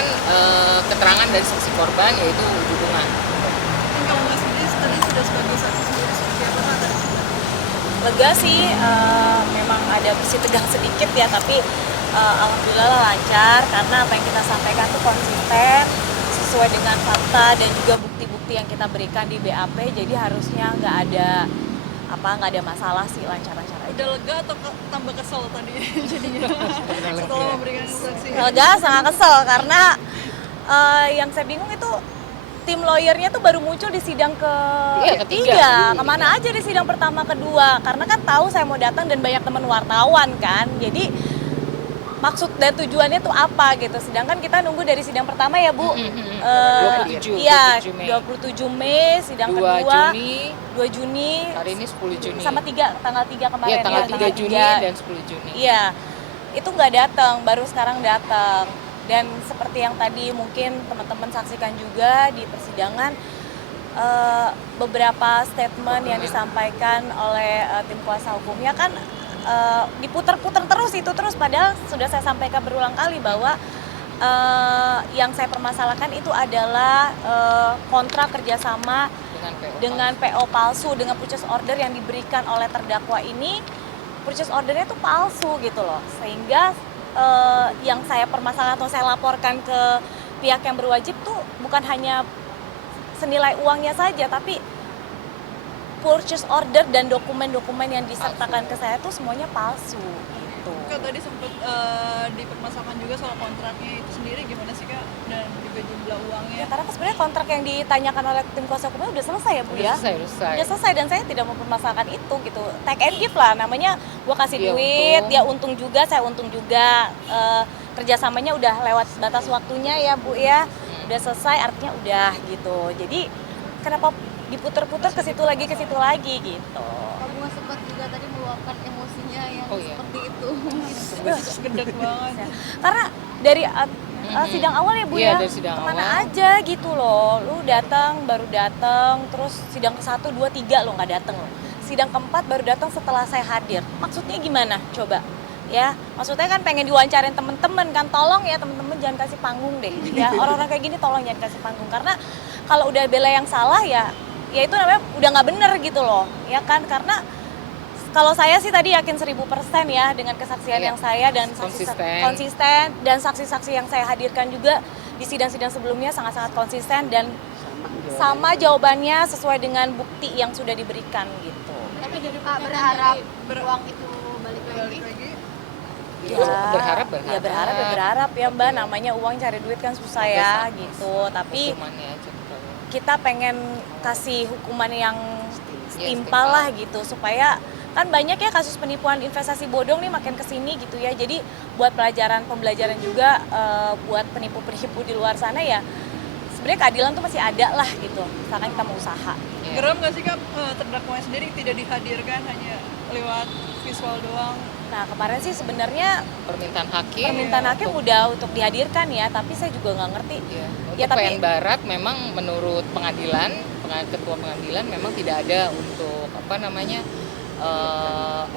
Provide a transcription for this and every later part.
dengan keterangan dari saksi korban yaitu hubungan. Kalau Mbak sendiri tadi sudah sebagai saksi sendiri seperti apa Mbak dari sini? Lega sih, memang ada bersih tegang sedikit ya, tapi alhamdulillah lancar karena apa yang kita sampaikan tuh konsisten sesuai dengan fakta dan juga bukti-bukti yang kita berikan di BAP, jadi harusnya nggak ada masalah sih, lancar-lancar aja. Udah lega atau tambah kesel tadi jadinya setelah memberikan saksi? Lega, sangat kesel karena yang saya bingung itu tim lawyernya tuh baru muncul di sidang ketiga. Kemana aja di sidang pertama, kedua? Karena kan tahu saya mau datang dan banyak teman wartawan kan. Jadi maksud dan tujuannya tuh apa gitu. Sedangkan kita nunggu dari sidang pertama ya Bu. 27 Mei. 27 Mei, sidang 2 kedua. Juni, 2 Juni. hari ini 10 Juni. Sama tanggal 3 kemarin Iya, tanggal ya. 3 Juni dan 10 Juni. Iya, itu nggak datang, baru sekarang datang. Dan seperti yang tadi mungkin teman-teman saksikan juga di persidangan, beberapa statement yang disampaikan oleh tim kuasa hukumnya kan diputer-puter terus itu terus, padahal sudah saya sampaikan berulang kali bahwa yang saya permasalahkan itu adalah kontrak kerjasama dengan PO palsu, dengan purchase order yang diberikan oleh terdakwa ini, purchase ordernya itu palsu gitu loh, sehingga yang saya permasalahkan atau saya laporkan ke pihak yang berwajib tuh bukan hanya senilai uangnya saja, tapi purchase order dan dokumen-dokumen yang disertakan ke saya tuh semuanya palsu gitu. Kak tadi sempat dipermasalahkan juga soal kontraknya itu sendiri gimana sih Kak, dan juga jumlah uangnya? Ya, karena kan sebenarnya kontrak yang ditanyakan oleh tim kuasa hukumnya udah selesai ya Bu ya? Udah selesai dan saya tidak mempermasalahkan itu gitu. Take and give lah, namanya gua kasih duit, dia untung juga, saya untung juga. Kerjasamanya udah lewat batas waktunya ya Bu ya. Udah selesai artinya udah gitu. Jadi kenapa diputer-puter ke situ lagi gitu. Kamu sempat juga tadi meluapkan emosinya yang seperti itu. Gedek banget. Karena dari sidang awal ya Bu Iya, ya, dari sidang kemana awal. aja gitu loh. Lu datang, baru datang, terus sidang ke-1, 2, 3 lo nggak datang loh. Sidang keempat baru datang setelah saya hadir. Maksudnya gimana? Coba. Ya, maksudnya kan pengen diwawancarin temen-temen kan, tolong ya temen-temen jangan kasih panggung deh. Ya, orang-orang kayak gini tolong jangan kasih panggung, karena kalau udah bela yang salah ya itu namanya udah nggak bener gitu loh, ya kan? Karena kalau saya sih tadi yakin 1000% ya dengan kesaksian yang saya dan konsisten dan saksi-saksi yang saya hadirkan juga di sidang-sidang sebelumnya sangat-sangat konsisten dan sama jawabannya sesuai dengan bukti yang sudah diberikan gitu. Tapi jadi Pak berharap uang itu balik lagi. Berharap ya Mbak, namanya uang, cari duit kan susah ya gitu. Tapi kita pengen kasih hukuman yang setimpal lah gitu, supaya kan banyak ya kasus penipuan investasi bodong nih makin kesini gitu ya. Jadi buat pembelajaran juga buat penipu-penipu di luar sana ya, sebenarnya keadilan tuh masih ada lah gitu, misalkan kita mau usaha. Geram nggak sih Kak terdakwanya sendiri tidak dihadirkan, hanya lewat visual doang? Nah kemarin sih sebenarnya permintaan hakim udah untuk dihadirkan ya, tapi saya juga nggak ngerti. Untuk PN Barat memang menurut ketua pengadilan memang tidak ada untuk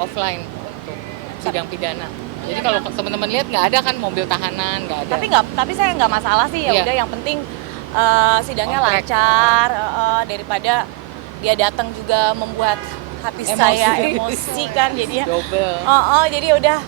offline untuk sidang pidana. Jadi kalau teman-teman lihat nggak ada kan mobil tahanan, nggak ada. Tapi saya nggak masalah sih, ya udah yang penting sidangnya lancar, daripada dia datang juga membuat hati saya emosi kan, jadi ya. Jadi udah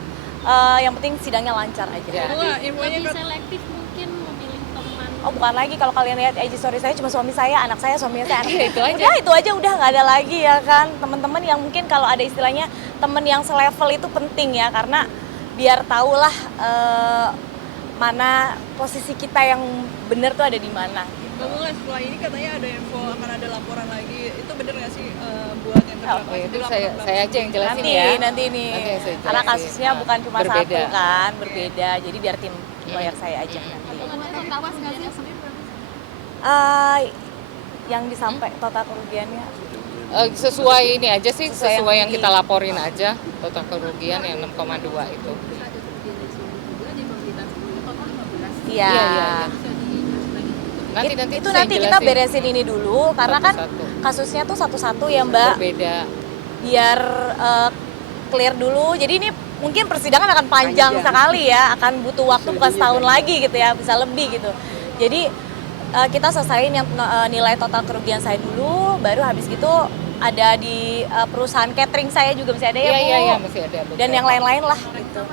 yang penting sidangnya lancar aja. Lebih selektif mungkin memilih teman. Oh bukan lagi, kalau kalian lihat IG story saya cuma suami saya, anak saya, suaminya saya, anak saya. Itu aja. Udah itu aja, udah nggak ada lagi ya kan. Teman-teman yang mungkin kalau ada istilahnya teman yang selevel itu penting ya, karena biar tahulah mana posisi kita yang benar tuh ada di mana. Ngomongnya setelah ini katanya ada info akan ada laporan lagi, itu bener nggak sih buat yang terdakwa? Itu saya aja yang jelasin nanti ini karena kasusnya bukan cuma satu kan, berbeda, jadi biar tim lawyer saya aja nanti. Tawas nggak sih? Yang disampaikan total kerugiannya sesuai ini aja sih, sesuai yang kita laporin aja, total kerugian yang 6,2 itu. Iya. Nanti kita beresin ini dulu, karena kan kasusnya tuh satu-satu ya Mbak. Berbeda. Biar clear dulu. Jadi ini mungkin persidangan akan panjang sekali ya, akan butuh waktu bukan setahun lagi gitu ya, bisa lebih gitu. Jadi kita selesaiin yang nilai total kerugian saya dulu, baru habis gitu ada di perusahaan catering saya juga masih ada ya Bu. Iya, masih ada. Dan yang lain-lain lah gitu.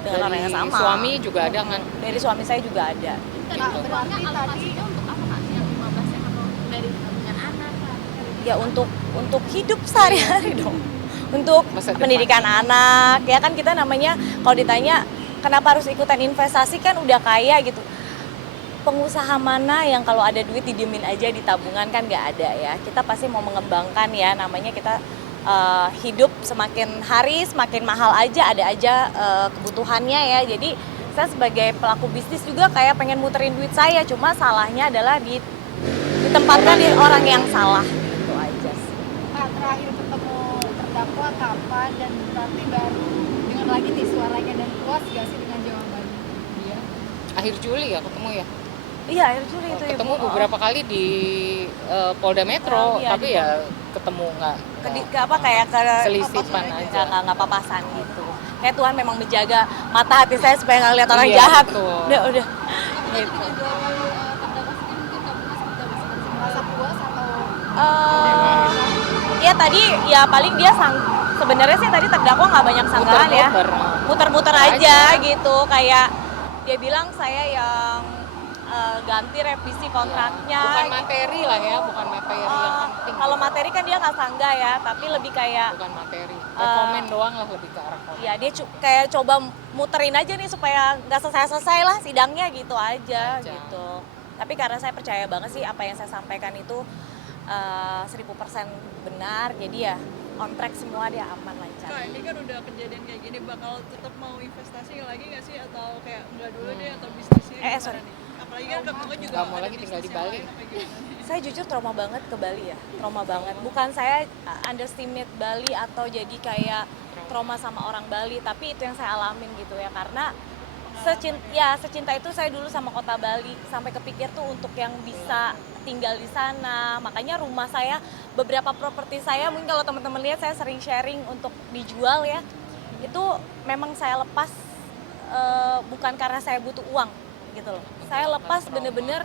Dengan orang yang Dari sama. suami juga ada kan? Dari suami saya juga ada. Berarti alokasinya untuk apa Kak? Yang 15 yang atau dari tabungan anak Kak? Ya untuk hidup sehari-hari dong. Untuk Masa depan. pendidikan anak, ya kan kita namanya kalau ditanya kenapa harus ikutan investasi kan udah kaya gitu. Pengusaha mana yang kalau ada duit didiemin aja di tabungan kan nggak ada ya. Kita pasti mau mengembangkan ya, namanya kita hidup semakin hari semakin mahal aja, ada aja kebutuhannya ya. Jadi saya sebagai pelaku bisnis juga kayak pengen muterin duit saya, cuma salahnya adalah ditempatkan di orang yang salah. Itu aja sih. Kak, terakhir ketemu terdakwa kapan dan berarti baru dengar lagi nih suaranya dan puas gak sih dengan jawabannya? Iya. Akhir Juli ya ketemu ya? Iya, akhir Juli itu ya. Ketemu Bu. beberapa kali di Polda Metro, Iya, tapi ya ketemu nggak Kayak ke selisipan aja. nggak papasan gitu. Kayak Tuhan memang menjaga mata hati saya supaya nggak lihat orang Iya, jahat. betul. Udah. Tapi Gitu. dengan jawaban terdakwa sendiri mungkin kamu masih merasa puas atau Ya tadi ya paling dia sebenarnya sih tadi terdakwa nggak banyak sanggahan ya. Muter-muter aja gitu, kayak dia bilang saya yang ganti revisi kontraknya. Bukan materi lah ya, bukan materi yang penting. Kalau materi kan dia nggak sanggah ya, tapi lebih kayak Bukan materi, rekomen doang lah, lebih ke arah komen. ya dia kayak coba muterin aja nih supaya nggak selesai lah sidangnya gitu aja gitu. Tapi karena saya percaya banget sih apa yang saya sampaikan itu 1000% benar, jadi ya on track semua, dia aman lancar. Kak, ini kan udah kejadian kayak gini, bakal tetap mau investasi lagi nggak sih atau kayak enggak dulu deh atau bisnisnya gimana sorry. nih? Apalagi kan kamu juga Nggak mau ada lagi tinggal di bisnis yang Bali. lain, apa gimana? Saya jujur trauma banget ke Bali ya, trauma banget. Bukan saya underestimate Bali atau jadi kayak trauma sama orang Bali, tapi itu yang saya alamin gitu ya, karena secinta itu saya dulu sama kota Bali, sampai kepikir tuh untuk yang bisa tinggal di sana. Makanya rumah saya, beberapa properti saya, mungkin kalau teman-teman lihat saya sering sharing untuk dijual ya, itu memang saya lepas bukan karena saya butuh uang gitu loh. Saya lepas bener-bener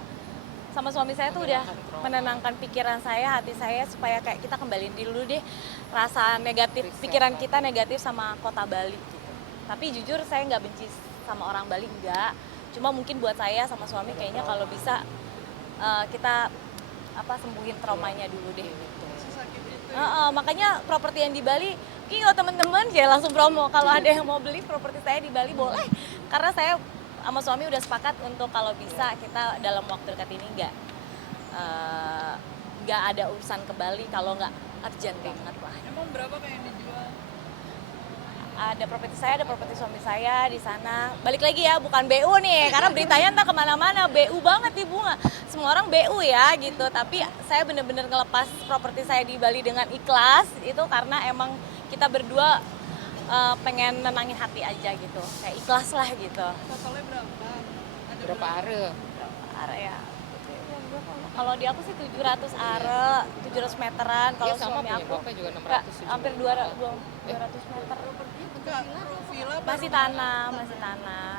sama suami saya tuh udah menenangkan pikiran saya, hati saya, supaya kayak kita kembaliin dulu deh rasa negatif, pikiran kita negatif sama kota Bali gitu. Tapi jujur saya nggak benci sama orang Bali, enggak. Cuma mungkin buat saya sama suami kayaknya kalau bisa kita sembuhin traumanya dulu deh gitu. Sesakit itu. Makanya properti yang di Bali, mungkin kalau temen-temen ya langsung promo, kalau ada yang mau beli properti saya di Bali boleh. Karena saya sama suami udah sepakat untuk kalau bisa kita dalam waktu dekat ini nggak ada urusan ke Bali kalau nggak urgent banget lah. Emang berapa kayak yang dijual? Ada properti saya, ada properti suami saya di sana. Balik lagi ya, bukan BU nih, karena beritanya entah kemana-mana, BU banget nih Bunga. Semua orang BU ya gitu, tapi saya bener-bener ngelepas properti saya di Bali dengan ikhlas, itu karena emang kita berdua pengen nenangin hati aja gitu, kayak ikhlas lah gitu. Totalnya berapa? Ada Berapa are? Are ya. Kalau di aku sih 700 are, 700 meteran. Kalau Iya, sama suami punya aku Bapak juga 600 nggak, juga. hampir 200 meter. Enggak, villa apa Masih rumah? tanah.